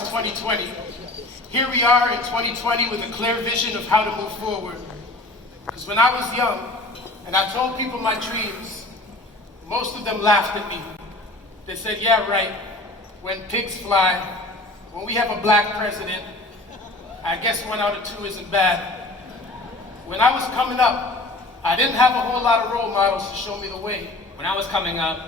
it's 2020. Here we are in 2020 with a clear vision of how to move forward. Because when I was young, and I told people my dreams, most of them laughed at me. They said, yeah, right, when pigs fly, when we have a black president, I guess 1 out of 2 isn't bad. When I was coming up, I didn't have a whole lot of role models to show me the way. When I was coming up,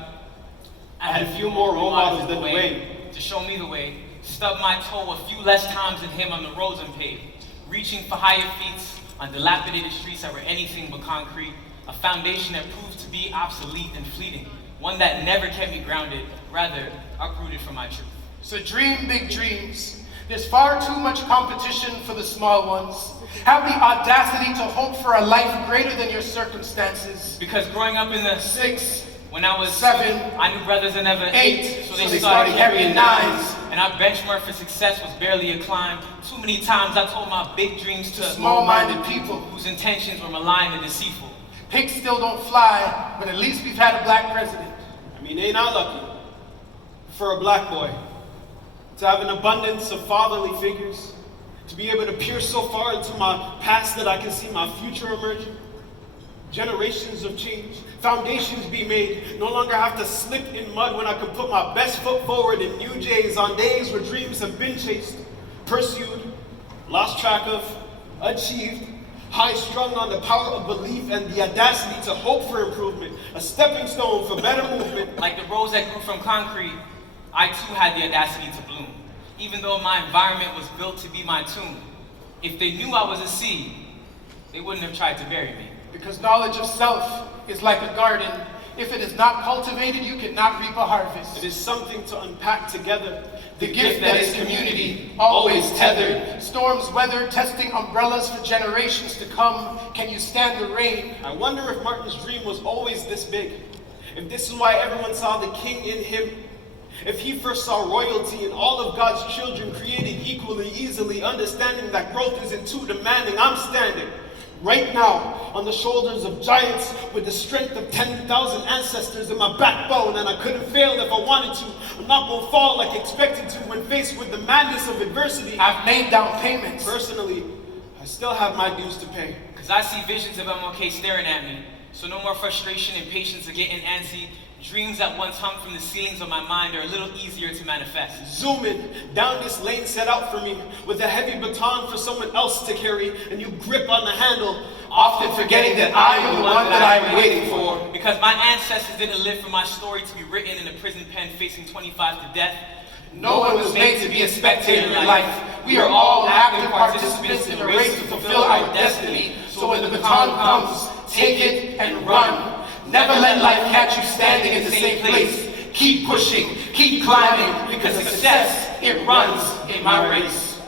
I had a few more role models than Dwayne. To show me the way, stubbed my toe a few less times than him on the roads and paved, reaching for higher feats on dilapidated streets that were anything but concrete, a foundation that proved to be obsolete and fleeting, one that never kept me grounded, rather uprooted from my truth. So dream big dreams. There's far too much competition for the small ones. Have the audacity to hope for a life greater than your circumstances. Because growing up in the 6, when I was 7, I knew brothers that never 8, so they started carrying 9s. And our benchmark for success was barely a climb. Too many times I told my big dreams to small-minded people whose intentions were malign and deceitful. Pigs still don't fly, but at least we've had a black president. I mean, ain't I lucky for a black boy to have an abundance of fatherly figures, to be able to peer so far into my past that I can see my future emerging. Generations of change, foundations be made, no longer have to slip in mud when I can put my best foot forward in new J's on days where dreams have been chased, pursued, lost track of, achieved, high-strung on the power of belief and the audacity to hope for improvement, a stepping stone for better movement. Like the rose that grew from concrete, I too had the audacity to bloom, even though my environment was built to be my tomb. If they knew I was a seed, they wouldn't have tried to bury me. Because knowledge of self is like a garden. If it is not cultivated, you cannot reap a harvest. It is something to unpack together. The gift that is community, always tethered. Storms weathered, testing umbrellas for generations to come. Can you stand the rain? I wonder if Martin's dream was always this big. If this is why everyone saw the king in him. If he first saw royalty in all of God's children created equally, easily, understanding that growth isn't too demanding. I'm standing right now on the shoulders of giants with the strength of 10,000 ancestors in my backbone, and I couldn't fail if I wanted to. I'm not going to fall like expected to when faced with the madness of adversity. I've made down payments. Personally, I still have my dues to pay. Because I see visions of MLK staring at me, so no more frustration and patience of getting antsy. Dreams that once hung from the ceilings of my mind are a little easier to manifest. Zooming down this lane set out for me with a heavy baton for someone else to carry, and you grip on the handle, often forgetting that I am the one that I'm waiting for. Because my ancestors didn't live for my story to be written in a prison pen facing 25 to death. No one was made to be a spectator in life. We are all active participants in a race to fulfill our destiny. So when the baton comes, take it and run. Never let life catch you standing in the same place. Keep pushing, keep climbing, because success, it runs in my race.